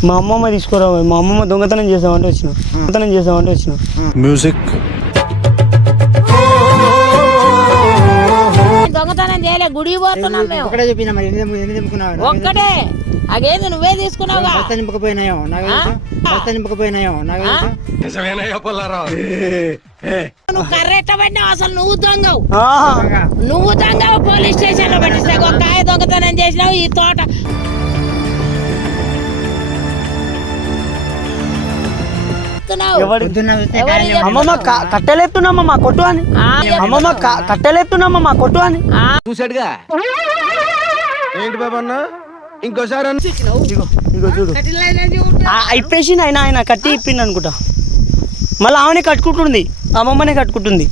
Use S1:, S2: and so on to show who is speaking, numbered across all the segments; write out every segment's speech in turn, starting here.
S1: మా అమ్మమ్మ తీసుకురా, మా అమ్మమ్మ దొంగతనం చేసామంటే వచ్చిన
S2: మ్యూజిక్
S3: దొంగతనం చేయలే, గుడికి పోతున్నాం మేము.
S4: ఒకటే చెప్పినా మరి ఎన్ని నింపుకున్నావు?
S3: ఒక్కటే అదేంది నువ్వే తీసుకున్నావుగా.
S4: బస్తా నింపకపోయినాయో నాకు
S3: నువ్వు కర్రెట్టబడినావు, అసలు నువ్వు దొంగవు పోలీస్ స్టేషన్ లో పట్టిస్తే ఒక కాయ దొంగతనం చేసినావు. ఈ తోట
S1: అమ్మమ్మ కట్టెలేస్తున్నామమ్మా కొట్టు అని, అమ్మమ్మ కట్టెలేస్తున్నామమ్మా కొట్టు అని
S5: చూసాడుగా. ఏంటి బాబా అన్న ఇంకోసారి
S1: ఇగో చూడు ఇప్పేసి ఆయన కట్టి ఇప్పింది అనుకుంటా. మళ్ళీ ఆమెనే కట్టుకుంటుంది, అమ్మమ్మనే కట్టుకుంటుంది.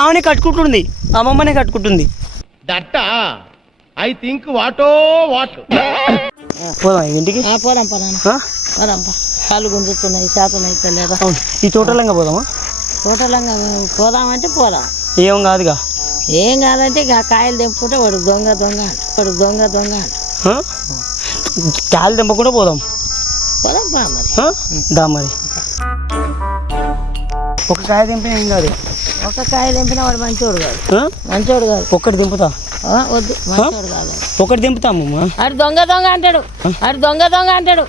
S5: దట్ట ఐ థింక్ వాటో వాట్.
S1: పోదాం ఇంటికి,
S3: పోదాం కాళ్ళు గుంజుతున్నాయి, శాతం అయితే లేదా.
S1: ఈ తోటలంగా పోదామా?
S3: తోటలంగా పోదామంటే పోదాం,
S1: ఏం కాదుగా.
S3: ఏం కాదంటే ఇక కాయలు తెంపుకుంటే వాడు దొంగ
S1: కాయలు తెంపకుండా పోదాం
S3: బా మరి.
S1: దా మరి ఒక కాయ తెంపిన ఏం కాదు.
S3: ఒక కాయ తెంపిన వాడు మంచోడు కాదు.
S1: ఒక్కటి దింపుతా,
S3: వద్దు మంచోడు కాదు.
S1: ఒకటి దింపుతామమ్మ.
S3: అటు దొంగ అంటాడు, దొంగ అంటాడు.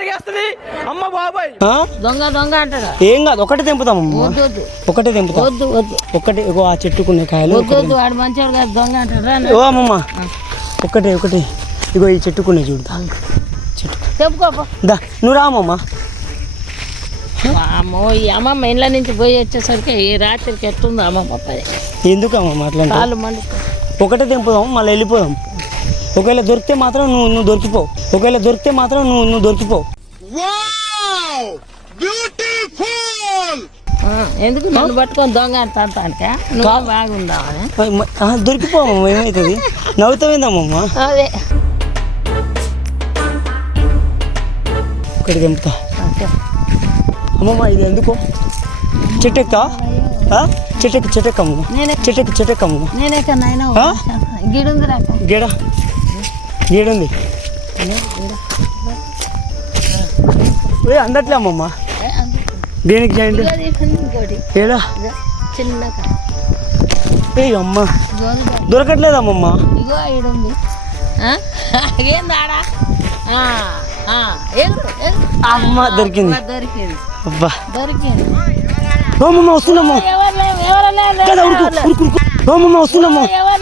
S3: దొంగ అంటాడు.
S1: ఏం కాదు, ఒకటి తెంపుతామమ్మ. ఒకటే తెంపుతా.
S3: వద్దు
S1: ఒకటి ఆ చెట్టుకునే కాయలు.
S3: వద్దు వాడు మంచోడు కాదు, దొంగ అంటాడు.
S1: ఓ అమ్మమ్మ ఒకటి ఇగో ఈ చెట్టుకునే చూడతా. చెట్టు
S3: తెంపుకోపో.
S1: దా నువ్వు రామమ్మ.
S3: అమ్మో ఈ అమ్మమ్మ ఇంట్లో నుంచి పోయి వచ్చేసరికి ఈ రాత్రికి ఎట్టుందో అమ్మమ్మ పది.
S1: ఎందుకు అమ్మమ్మ అట్లా?
S3: కాళ్ళు మండుతాయి.
S1: ఒకటే తెంపుదాం, మళ్ళీ వెళ్ళిపోదాం. ఒకవేళ దొరికితే మాత్రం నువ్వు దొరికిపోవు.
S3: ఎందుకు నన్ను పట్టుకొని దొంగ అంటే నువ్వు బాగుందామని
S1: దొరికిపోవమ్మ. ఏమవుతుంది? నవ్వుతావేందమ్మమ్మ?
S3: అదే
S1: ఒకటి తెంపుతా. అమ్మమ్మ ఇది ఎందుకు? చెట్టెక్కా? చెట్టెక్కమ్మమ్మ. చెట్టెక్కమ్మమ్మ. గీడుంది అందట్లే అమ్మమ్మ. దేనికి చేయండి ఏడా అమ్మ దొరకట్లేదమ్మమ్మ.
S3: ఇగో ఈడుంది. ఏందాడా
S1: అమ్మ దొరికింది. అబ్బా వస్తున్నామ్మా. వస్తున్నామ్మా.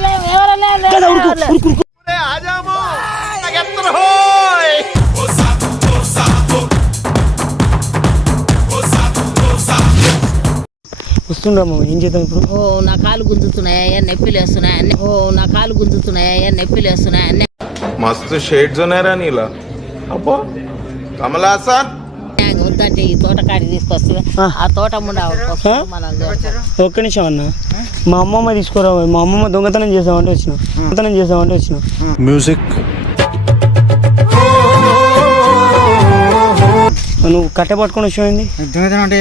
S1: వస్తుండమ్మా. ఏం చేద్దాం ఇప్పుడు?
S3: నా కాలు గుంజుతున్నాయా, నొప్పిలు వేస్తున్నాయి అన్నీ.
S6: మస్తు షేడ్స్ ఉన్నాయరా నీలా. అబ్బో కమలాసన్
S3: వద్దంటే ఈ తోట కాడికి తీసుకొస్తే ఆ తోట
S1: ఒక్క నిమిషం అన్న. మా అమ్మమ్మ తీసుకురా, మా అమ్మమ్మ దొంగతనం చేసామంటే వచ్చిన
S2: మ్యూజిక్.
S1: నువ్వు కట్టె పట్టుకొని వచ్చేయండి.
S4: అంటే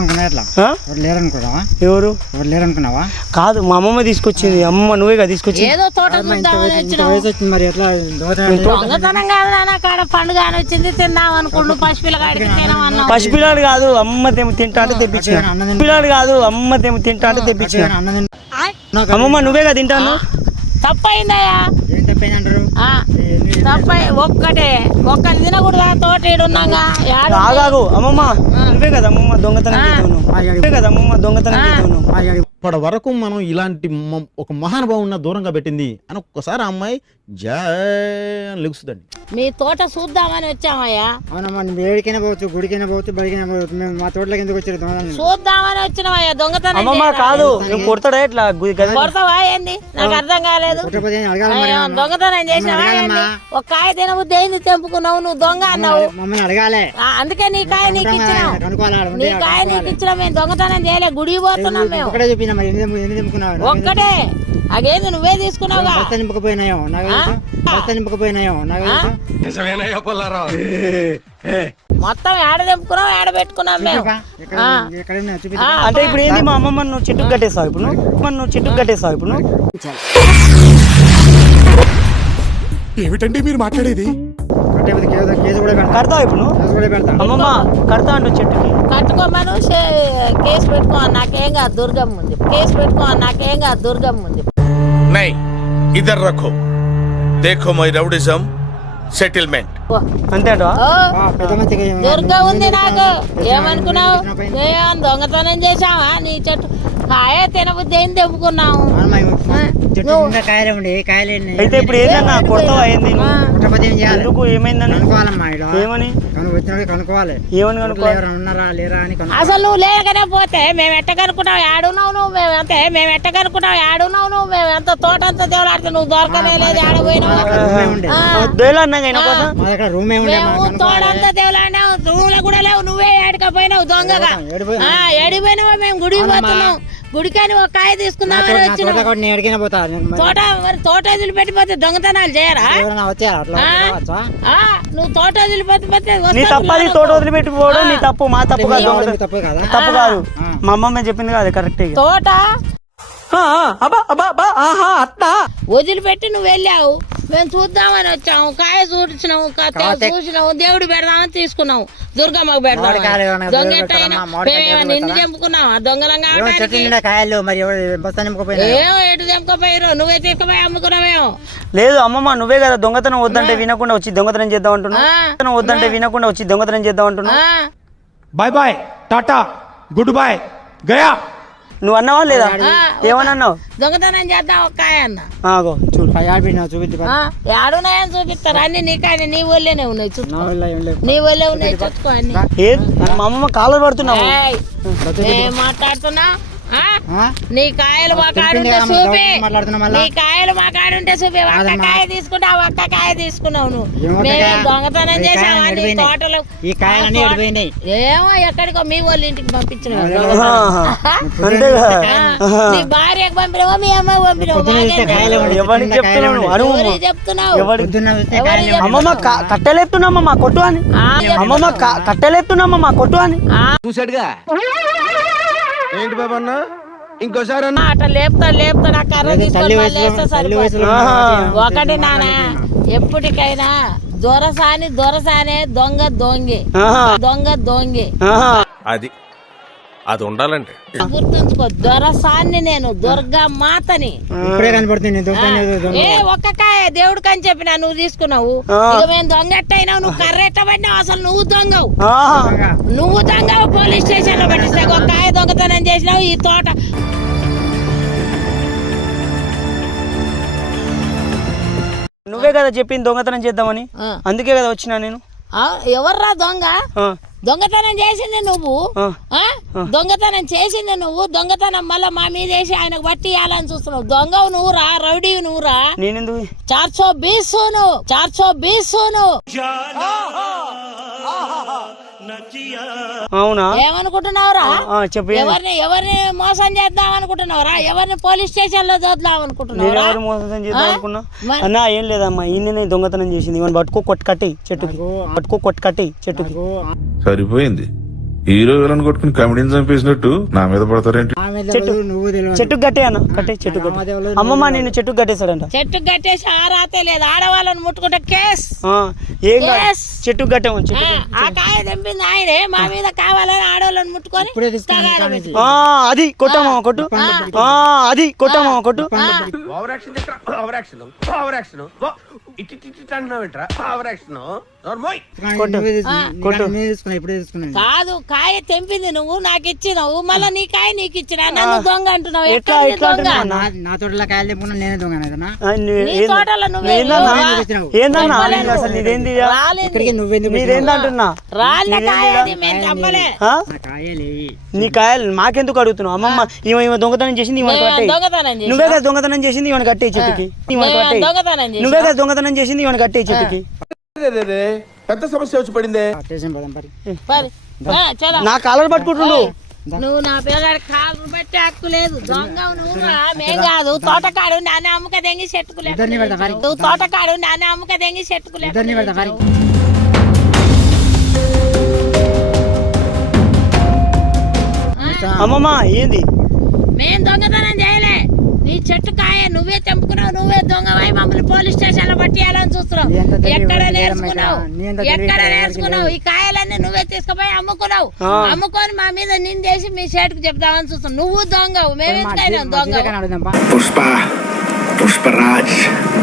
S4: ఎవరు లేరనుకున్నావా?
S1: కాదు మా అమ్మమ్మ తీసుకొచ్చింది. అమ్మమ్మ నువ్వే కదా తీసుకొచ్చింది.
S3: ఏదో తోట
S4: మరి ఎట్లా
S3: దొంగతనం కాదు నాన్న, కాడ పండుగ అని వచ్చింది తిందాం అనుకుంటూ పసిపిల్లగాడికి తినమన్నా.
S1: పసిపిల్లాడు కాదు అమ్మ తింటా అంటే తెప్పించిన. పిల్లాడు కాదు అమ్మ తింటా అంటే తెప్పించిన. అమ్మమ్మ నువ్వే కదా తింటాను.
S3: తప్పైందయ్యా. తప్పై ఒక్కటి తినకూడదు. తోట ఈడున్నాగా
S1: ఆగాగు అమ్మమ్మ. నువ్వే కదా అమ్మమ్మ దొంగతనం చేద్దాం.
S7: ఇప్పటి వరకు మనం ఇలాంటి ఒక మహానుభావున్న దూరంగా పెట్టింది అని ఒక్కసారి ఆ అమ్మాయి లెగుస్తుందండి.
S3: మీ తోట చూద్దామని వచ్చామయ్యా.
S4: అవునమ్మా, ఏడికైనా పోవచ్చు, గుడికైనా పోవచ్చు, బడికైనా పోవచ్చు. మేము మా తోటలోకి ఎందుకు వచ్చారు?
S3: చూద్దామని వచ్చినామయ్యా. దొంగతనం
S1: అమ్మమ్మ కాదు కొడతాడా ఇట్లా
S3: కొడతావా ఏంది? నాకు అర్థం కాలేదు. దొంగతనం చేసినావా? ఒక కాయ తినబుద్ధి అయింది, తెంపుకున్నావు. నువ్వు దొంగ అన్నావు.
S4: మమ్మల్ని అడగాలి.
S3: అందుకే నీ కాయ నీకు ఇచ్చినావు. మేము దొంగతనం చేయలే, గుడికి పోతున్నాం మేము.
S4: ఒకటే చెప్పినా మరి ఎన్ని నింపుకున్నావు?
S3: ఒక్కటే అదేంది నువ్వే తీసుకున్నావుగా.
S4: బస్తా నింపకపోయినాయో
S3: మొత్తం ఏడ తెంపుకున్నావు, ఏడ పెట్టుకున్నాం మేము.
S1: అంటే ఇప్పుడు ఏంది? మా అమ్మమ్మ నువ్వు చెట్టుకు కట్టేస్తావు ఇప్పుడు.
S2: ఏమిటండి మీరు మాట్లాడేది?
S4: లేకపోతే కేసు కూడా పెడతా.
S1: కడతావు ఇప్పుడు నువ్వు?
S4: కేసు కూడా పెడతా.
S1: అమ్మమ్మ కడతా అంటు చెట్టుకి.
S3: కట్టుకోమను కేసు పెట్టుకో, నాకేం కాదు, దుర్గమ్మ ఉంది. కేసు పెట్టుకో, నాకేం కాదు, దుర్గమ్మ ఉంది.
S5: नहीं इधर रखो देखो मैं रउडिज्म सेटलमेंट
S1: అంతే అంటవా?
S3: ఓ,
S4: పెద్ద మంచిగా
S3: దుర్గ ఉంది నాకు. ఏమనుకున్నావు? మేము దొంగతనం చేసావా? నీ చెట్టు కాయ తినబుద్ధి ఏం తెంపుకున్నావు.
S4: చెట్టు నిండా కాయలే ఉండే కాయలే.
S1: అయితే ఇప్పుడు ఏదన్నా కొడతావా ఏంది నువ్వు?
S4: కుట్రపతి ఏం చేయాలి?
S1: ఎందుకు ఏమైందని?
S4: కనుక్కోవాలమ్మా ఇలా.
S1: ఏమని?
S4: వచ్చినప్పుడు కనుక్కోవాలి.
S1: ఏమని కనుక్కో?
S4: ఎవరైనా ఉన్నారా లేరా అని కనుక్కోవాలి.
S3: అసలు నువ్వు లేకనే పోతే మేము ఎట్ట కనుక్కున్నావు ఏడున్నావు నువ్వు? మేము అంతే మేము ఎట్ట కనుక్కున్నావు ఏడున్నావు నువ్వు? మేము ఎంత తోటంతా దేవులాడితే నువ్వు దొరకనే లేదు, ఆడపోయినావు.
S4: రూమే ఉండే. మా దగ్గర రూమే ఉండే.
S3: మేము తోటంతా దేవులాడినావు, రూమ్లో కూడా లేవు. నువ్వే ఏడకపోయినావు దొంగగా. ఏడిపోయినావా? మేము గుడికి పోతున్నాం, గుడికని ఒక కాయ తీసుకుందామని వచ్చినాం.
S4: నేను ఎడిగిన పోతా.
S3: తోట మరి తోట వదిలిపెట్టిపోతే దొంగతనాలు చేయరా?
S4: వచ్చారా అట్లా వచ్చా?
S3: నువ్వు తోట వదిలిపెట్టిపోతే
S1: నీ తప్పది, తోట వదిలిపెట్టిపోవడం నీ తప్పు, మా తప్పు కాదు. దొంగతనం
S4: తప్పే కదా?
S1: తప్పు కాదు, మా అమ్మమ్మ చెప్పింది కాదు కరెక్టే.
S3: తోట వదిలిపెట్టి నువ్వు వెళ్ళావు, మేము చూద్దామని వచ్చాము. కాయ చూసినావు, చూసినావు, దేవుడు పెడదామని తీసుకున్నావు, దుర్గమ్మకు పెడదాం. దొంగ ఎట్టయినా మేమేమో నిన్ను చంపుకున్నావా? దొంగలంగా
S4: కాయలు మరి బస్తా నింపుకోపోయినా
S3: ఏమో ఎటు చంపుకోపోయారు, నువ్వే తీసుకుపోయి అమ్ముకున్నావేమో.
S1: లేదు అమ్మమ్మ, నువ్వే కదా దొంగతనం వద్దంటే వినకుండా వచ్చి దొంగతనం చేద్దాం అంటున్నావు. వద్దంటే వినకుండా వచ్చి దొంగతనం చేద్దాం అంటున్నావు.
S2: Bye bye tata good bye गया.
S1: నువ్వు అన్నావా లేదా? ఏమని అన్నావు?
S3: దొంగతనం చేద్దాం ఒక కాయ అన్న.
S1: ఆగో చూడు,
S4: చూపించి
S3: ఏడున్నాయని చూపిస్తారు. అన్ని నీ కాయ నీ ఒళ్ళేనే ఉన్నాయి, చూసుకో. నీ ఒళ్ళే ఉన్నాయి, చూసుకో అన్ని.
S1: మా అమ్మమ్మ కాలర్ పడుతున్నావు.
S3: ఏం మాట్లాడుతున్నా? నీ కాయలు మా కాడుంటే చూపి, నీ కాయలు మా కాడుంటే చూపి. ఒక్క కాయ తీసుకుంటావు, ఒక్క కాయ తీసుకున్నావు నువ్వు. మేమే దొంగతనం చేసావా నీ తోటలో?
S4: ఈ కాయలన్నీ ఎడిపోయినాయి.
S3: ఏమో ఎక్కడికో మీ వాళ్ళ ఇంటికి పంపించిన,
S1: అంతేగా?
S3: నీ భార్యకు పంపినవా మీ అమ్మ పంపినవా?
S1: ఎవరికి చెప్తున్నావు?
S3: ఎవరికి చెప్తున్నావు?
S1: అమ్మమ్మ కట్టెలేపుతున్నామమ్మా కొట్టు అని. అమ్మమ్మ కట్టెలేపుతున్నామమ్మా కొట్టు అని.
S5: చూసాడుగా ఏంటి బాబా అన్న ఇంకోసారి అన్న
S3: అట్లా లేపుతాడు ఆ కర్ర తీసుకొని మళ్ళీ వేస్తే సరిపోతుంది. ఒకటి నాన్న, ఎప్పటికైనా దొరసానే దొంగ దొంగే
S5: అది ఉండాలంటే
S3: గుర్తుంచుకో. దొరసాన్ని నేను దుర్గా మాతని.
S4: ఇప్పుడే కనపడుతుంది.
S3: ఏ ఒక్క కాయ దేవుడికి అని చెప్పినా నువ్వు తీసుకున్నావు. ఇక మేము దొంగ ఎట్టయినావు, నువ్వు కర్ర ఎట్టబడినావు, అసలు నువ్వు దొంగవు. పోలీస్ స్టేషన్ లో పట్టిస్తే ఒక కాయ దొంగతనం చేసినావు. ఈ తోట
S1: నువ్వే కదా చెప్పింది దొంగతనం చేద్దామని, అందుకే కదా వచ్చినా నేను.
S3: ఎవర్రా దొంగ? దొంగతనం చేసింది నువ్వు. దొంగతనం చేసింది నువ్వు. దొంగతనం మళ్ళా మా మీద వేసి ఆయనకు బట్టి ఇవ్వాలని చూస్తున్నావు. దొంగవు నువ్వు రా, రౌడీ నువ్వు రా.
S1: నేనెందుకు
S3: 420 నువ్వు.
S1: అవునా?
S3: ఏమనుకుంటున్నావురా?
S1: చెప్పు.
S3: ఎవరిని మోసం చేద్దాం అనుకుంటున్నావురా? ఎవరిని పోలీస్ స్టేషన్ లో చూద్దాం అనుకుంటున్నావురా?
S1: మోసం చేద్దాం అనుకున్నా అన్నా. ఏం లేదమ్మా, ఈయననే దొంగతనం చేసింది. ఇవన్నీ పట్టుకో కొట్టు కట్టి చెట్టుకి.
S6: సరిపోయింది. హీరో విలన్ కొట్టుకుని కమెడీని చంపేసినట్టు నా మీద పడతారేంటి?
S1: చెట్టుకు కట్టే అన్న, చెట్టు కట్టే. అమ్మమ్మ నేను చెట్టుకు కట్టేశాడంట.
S3: చెట్టుకు కట్టేసి ఆరాతే లేదు, ఆడవాళ్ళని ముట్టుకుంటే కేస్.
S1: ఏం చెట్టుకు కట్టాము.
S3: ఆ కాయ తెంపింది ఆయనే, మా మీద కావాలని ఆడవాళ్ళని ముట్టుకొని
S1: అది కొట్టామా కొట్టు. అది కొట్టామా కొట్టు.
S3: కాదు, కాయ తెంపింది నువ్వు, నాకు ఇచ్చినావు. మళ్ళీ నీ కాయ నీకు ఇచ్చిన, నన్ను దొంగ అంటున్నావు.
S4: నా తోటలో కాయలు తెంపుకున్నా నేనే దొంగ.
S3: నీ తోటలో నువ్వే
S1: ఏందన్నా అసలు నీదేంది? నీదేందంటున్నా?
S3: రాళ్ళ కాయ మేము చెప్పలే.
S1: నీ కాయలు మాకెందుకు అడుగుతున్నావు? అమ్మమ్మ ఈమె దొంగతనం చేసింది, నువ్వే కదా దొంగతనం చేసింది, ఇవన్నీ కట్టే చెట్టుకి. నువ్వే కదా దొంగతనం చేసింది, ఇవన్నీ కట్టే చెట్టుకి.
S5: పెద్ద సమస్య వచ్చి పడిందే.
S1: నా కాలర్ పట్టుకుంటుండు.
S3: నువ్వు నా పిల్లగాడి కాలు బట్టి హక్కు లేదు. దొంగ నువ్వు మేం కాదు. తోటకాడు నాన్న అమ్మక దెంగి చెట్టుకులే. నువ్వు తోటకాడు నాన్న అమ్మక దెంగి చెట్టుకులే.
S1: అమ్మమ్మ ఏంది?
S3: మేం దొంగతనం చేయలే. నీ చెట్టు కాయ నువ్వే తెంపుకున్నావు, నువ్వే దొంగవై మమ్మల్ని పోలీస్ స్టేషన్ లో పట్టియాలని చూస్తున్నావు.
S4: ఎంత తెలివి
S3: ఎక్కడ
S4: ఎవరికి
S3: నేర్చుకున్నావు?
S4: తెలియదు. నీ ఎంత తెలివి
S3: ఎక్కడ
S4: ఎవరికి
S3: నేర్చుకున్నావు?
S4: తెలియదు.
S3: ఈ కాయలన్నీ నువ్వే తీసుకుపోయి అమ్ముకున్నావు. అమ్ముకొని మా మీద నిందేసి మీ షేట్కి చెప్తామని చూస్తున్నావు. నువ్వు దొంగవు, మేమెందుకైనా దొంగ.
S5: పుష్పరాజ్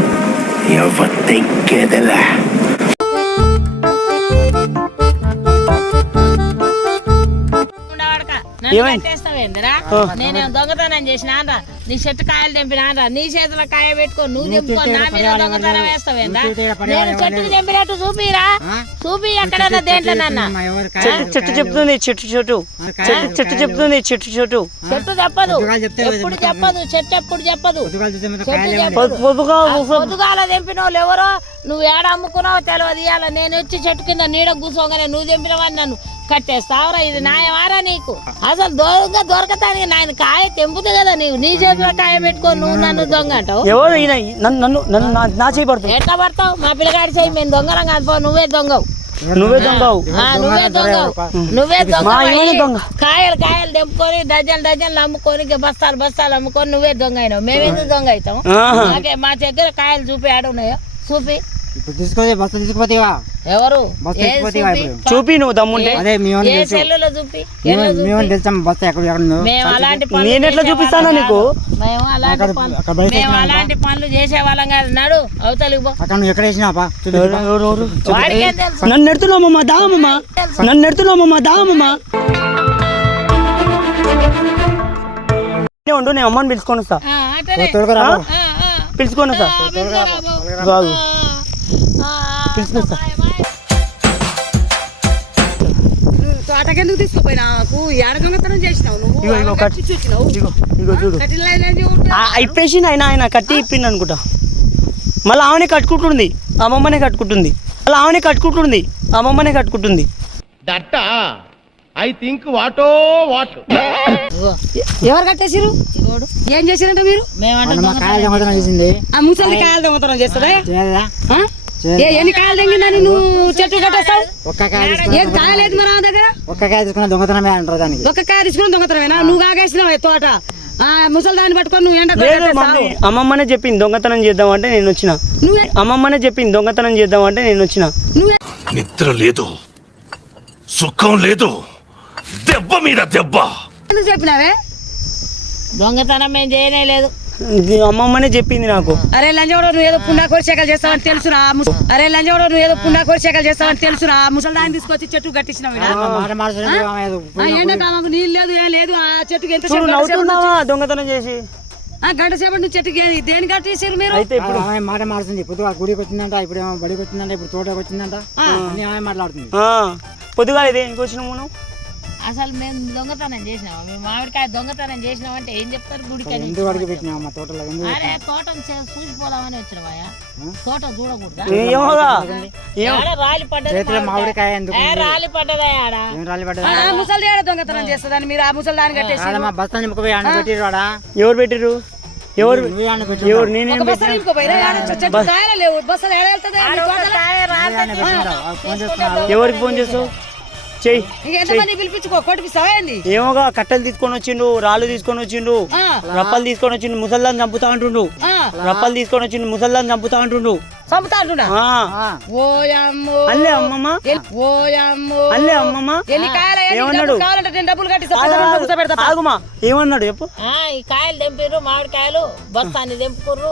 S3: కట్టేస్తావేందిరా? నేనేం దొంగతనం చేసినా? నీ చెట్టు కాయలు తెంపినా? నీ చేతిలో కాయ పెట్టుకో, నువ్వు తెంపుకో, నా మీద దొంగతనం వేస్తావేందా? నేను చెట్టుకు తెంపినట్టు చూపిరా, చూపి ఎక్కడన్నా దేంట్లోనన్నా.
S1: చెట్టు చెప్తుంది, చెట్టు చెప్తుంది, చెట్టు
S3: చెట్టు చెప్పదు, ఎప్పుడు చెప్పదు, చెట్టు ఎప్పుడు చెప్పదు. పొద్దుగాల తెంపిన వాళ్ళు ఎవరో, నువ్వు ఏడ అమ్ముకున్నావో తెలియదు. ఇవాళ నేను వచ్చి చెట్టు కింద నీడ కూర్చోగానే నువ్వు తెంపినవని నన్ను కట్టేస్తావురా? ఇది న్యాయమారా నీకు? అసలు దొరకతానికి నాయన కాయ తెంపుతుంది కదా, నీవు నీ చేతిలో కాయ పెట్టుకొని నువ్వు నన్ను దొంగ అంటావు.
S1: ఎవరు నన్ను నా చేయి పడుతుంది.
S3: ఎట్లా పడతావు? మా పిల్లగాడి చేయి మేము దొంగలం కాదు పో, నువ్వే దొంగవు,
S1: నువ్వే దొంగవు,
S3: నువ్వే దొంగవు, నువ్వే దొంగ. కాయలు తెంపుకొని డజన్లు అమ్ముకొని బస్తాలు అమ్ముకొని నువ్వే దొంగ అయినావు. మేమెందుకు దొంగ అవుతాం? మా దగ్గర కాయలు చూపి ఆడున్నాయో చూపి.
S4: తీసుకొని బస్సు తీసుకుపోతేవా?
S3: ఎవరు
S1: చూపి నువ్వు దమ్ముంటే.
S4: అదే
S3: ఏ సెల్లులో చూపి.
S4: తెలుసాం బస్సు ఎక్కడ
S3: మేము అలాంటి
S1: నేను ఎట్లా చూపిస్తానా నీకు?
S3: మేము అలాంటి పనులు చేసే వాళ్ళం కాదు. నాడు అవతలికి పో.
S4: అక్కడ నువ్వు ఎక్కడ వేసినావా?
S3: వాడికేం తెలుసు?
S1: నన్ను నెడుతున్నామమ్మా, దామమ్మా, నన్ను నెడుతున్నామమ్మా, దామమ్మా. ఉండు, నేను అమ్మని పిలుచుకొని వస్తా, పిలుచుకొని వస్తా, పిలుచుకొని వస్తా.
S3: తోటకెందుకు తీసుకుపోయినా? ఏడ దొంగతనం చేసినావు నువ్వు?
S1: ఇగో చూడు, ఇప్పేసి ఆయన కట్టి ఇప్పింది అనుకుంటా. మళ్ళీ ఆమెనే కట్టుకుంటుంది, అమ్మమ్మనే కట్టుకుంటుంది, మళ్ళీ ఆమెనే కట్టుకుంటుంది, అమ్మమ్మనే కట్టుకుంటుంది.
S8: ఎవరు కట్టేసిరు? ఏం చేసిరంట మీరు?
S4: చేసింది
S8: ఆ ముసలి కాయలు దొంగతనం చేస్తుందా? ఎన్ని కాయలు తెంగిందని నువ్వు చెట్టు కట్టేస్తావు?
S4: ఒక్క కాయ
S8: ఏం కాయలేదు మరి ఆమె దగ్గర?
S4: ఒక్క కాయ తీసుకున్న దొంగతనమే అంటారు దానికి.
S8: ఒక్క కాయ తీసుకుని దొంగతనమేనా? నువ్వు కాగేసినావు తోట. ముసలి దాన్ని పట్టుకొని నువ్వు ఎండ
S1: అమ్మమ్మనే చెప్పింది దొంగతనం చేద్దాం అంటే నేను వచ్చిన. అమ్మమ్మనే చెప్పింది దొంగతనం చేద్దాం అంటే నేను వచ్చిన.
S6: నిద్ర లేదు, సుఖం లేదు, దెబ్బ మీద దెబ్బ.
S8: నువ్వు చెప్పినావే
S3: దొంగతనం మేము చేయనే లేదు.
S1: అమ్మమ్మనే చెప్పింది నాకు.
S8: అరే లంజోడు నువ్వు ఏదో పుండాకోడి శాఖలు చేస్తావని తెలుసురా. అరే లంజోడు నువ్వు ఏదో పుండాకోడి శాఖలు చేస్తావని తెలుసురా. ముసలి దాన్ని తీసుకొచ్చి చెట్టు కట్టించినావు. ఎండాకాలం నీళ్ళు లేదు, ఏం లేదు. ఆ చెట్టుకి ఎంత
S1: దొంగతనం చేసి
S8: గంట సేపటి నుంచి చెట్టుకి దేని కట్టేసారు మీరు?
S1: అయితే ఇప్పుడు
S4: మాట మారుతుంది. పొద్దుగా గుడికి వచ్చిందంట, ఇప్పుడు ఏమో బడికి వచ్చిందంట, ఇప్పుడు తోటకి వచ్చిందంట, అన్ని ఆమె మాట్లాడుతుంది.
S1: పొద్దుగా ఇదే ఇంకొచ్చినాము నువ్వు.
S3: అసలు మేము దొంగతనం చేసినాము, మేము మామిడికాయ దొంగతనం చేసినాం అంటే ఏం చెప్తారు? గుడికి
S4: ఎందుకు అడిగి పెట్టినావు మా తోటలో?
S3: అరే తోటను చూసిపోదామని వచ్చినవాయా? తోట చూడకూడదా? రాలి పడ్డది,
S4: మామిడికాయ ఎందుకు
S3: రాలి పడ్డదా? ఆడ
S4: రాలి పడ్డదా?
S8: ముసలి దొంగతనం చేస్తుందని మీరు ఆ ముసలి దాన్ని కట్టేసి
S4: మా బస్తా నింపుకుపోయి అన్న పెట్టిరాడా?
S1: ఎవరు పెట్టిరు? ఎవరు? నేనేం ఎవరికి ఫోన్ చేస్తావు? చెయ్యి.
S8: పిలిపించుకో, కొట్టిస్తావా?
S1: ఏమోగా కట్టెలు తీసుకొని వచ్చిండు, రాళ్ళు తీసుకొని వచ్చిండు, రప్పలు తీసుకొని వచ్చిండు, ముసల్దాన్ని చంపుతా అంటుండు. రప్పలు తీసుకొని వచ్చిండు, ముసల్దాన్ని చంపుతా అంటుండు.
S8: చంపుతా అంటున్నా?
S1: అల్లే అమ్మమ్మ, అల్లే అమ్మమ్మ ఏమన్నాడు? ఆగుమా, ఏమన్నాడు చెప్పు.
S3: ఈ కాయలు తెంపిర్రు, మామిడికాయలు బస్తాన్ని తెంపుకుర్రు.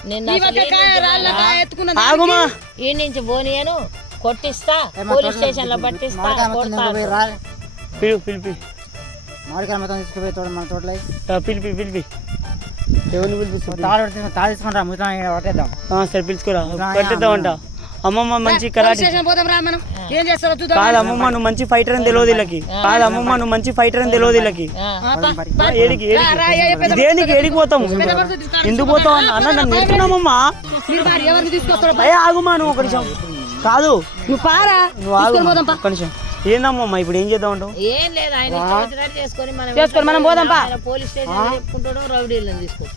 S1: ఆగుమా,
S3: ఈ నుంచి బోనియను కొట్టిస్తా, పోలీస్ స్టేషన్ లో పట్టిస్తా.
S1: పిలిపి
S4: మామిడికాయ మొత్తం తీసుకుపోయి తోట మన తోటలో
S1: పిలిపి ఎవరిని పిలిపిస్తుంది?
S4: తాళ తీసుకుంటా మొత్తం పట్టేద్దాం.
S1: సరే పిలుచుకోరా, కట్టేద్దామంట. అమ్మమ్మ మంచి కరాటే కాదు. అమ్మమ్మ నువ్వు మంచి ఫైటర్ అని తెలియదు వీళ్ళకి. కాదు అమ్మమ్మ నువ్వు మంచి ఫైటర్ అని తెలియదు వీళ్ళకి. దేనికి ఏడికి పోతాము? ఎందుకు పోతావు అన్న? నన్ను నేర్చుకున్నామమ్మా. ఆగుమా నువ్వు ఒక నిమిషం. కాదు
S8: నువ్వు పారా,
S1: నువ్వు ఆగు ఒక్క నిమిషం. ఏందమ్మా ఇప్పుడు ఏం చేద్దాం అంటావు?
S3: ఏం లేదు, ఆయన చేసుకొని
S8: మనం పోదాం.
S3: పోలీస్ స్టేషన్ చెప్పుకుంటాడు, రౌడీలను తీసుకుంటాడు.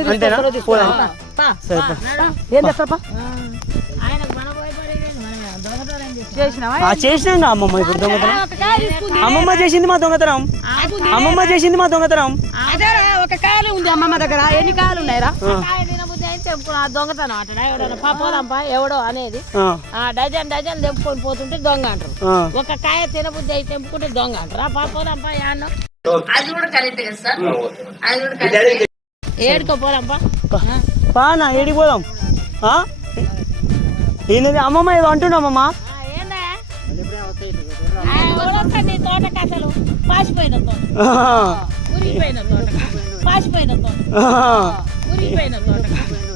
S1: చేసినాం అమ్మమ్మ. ఇప్పుడు దొంగతనం అమ్మమ్మ చేసింది, మా దొంగతనం అమ్మమ్మ చేసింది, మా దొంగతనం.
S8: ఒక కాయలు ఉంది అమ్మమ్మ దగ్గర. ఎన్ని కాయలు ఉన్నాయిరా?
S3: తెంపుకుని ఆ దొంగతనం అంటారా ఎవడన్నా పోదాంపా ఎవడో అనేది
S1: ఆ,
S3: డజన్ తెంపుకొని పోతుంటే దొంగ అంటారు
S1: ఆ.
S3: ఒక కాయ తినబుద్ధి అయితే తెంపుకుంటే దొంగ అంటారా పోదాంపా యాన్నో ఏడుకో పోదాంపా
S1: పానా ఏడికి పోదాం ఆ? ఏంది అమ్మమ్మ ఏదో అంటుండ అమ్మమ్మ
S3: ఏందా నీ తోటకి అసలు పాసిపోయిన తోట
S1: ఆ,
S3: ఉరిగిపోయిన తోట పాసిపోయిన తోట
S1: ఆ.
S3: ఉరిగిపోయిన తోట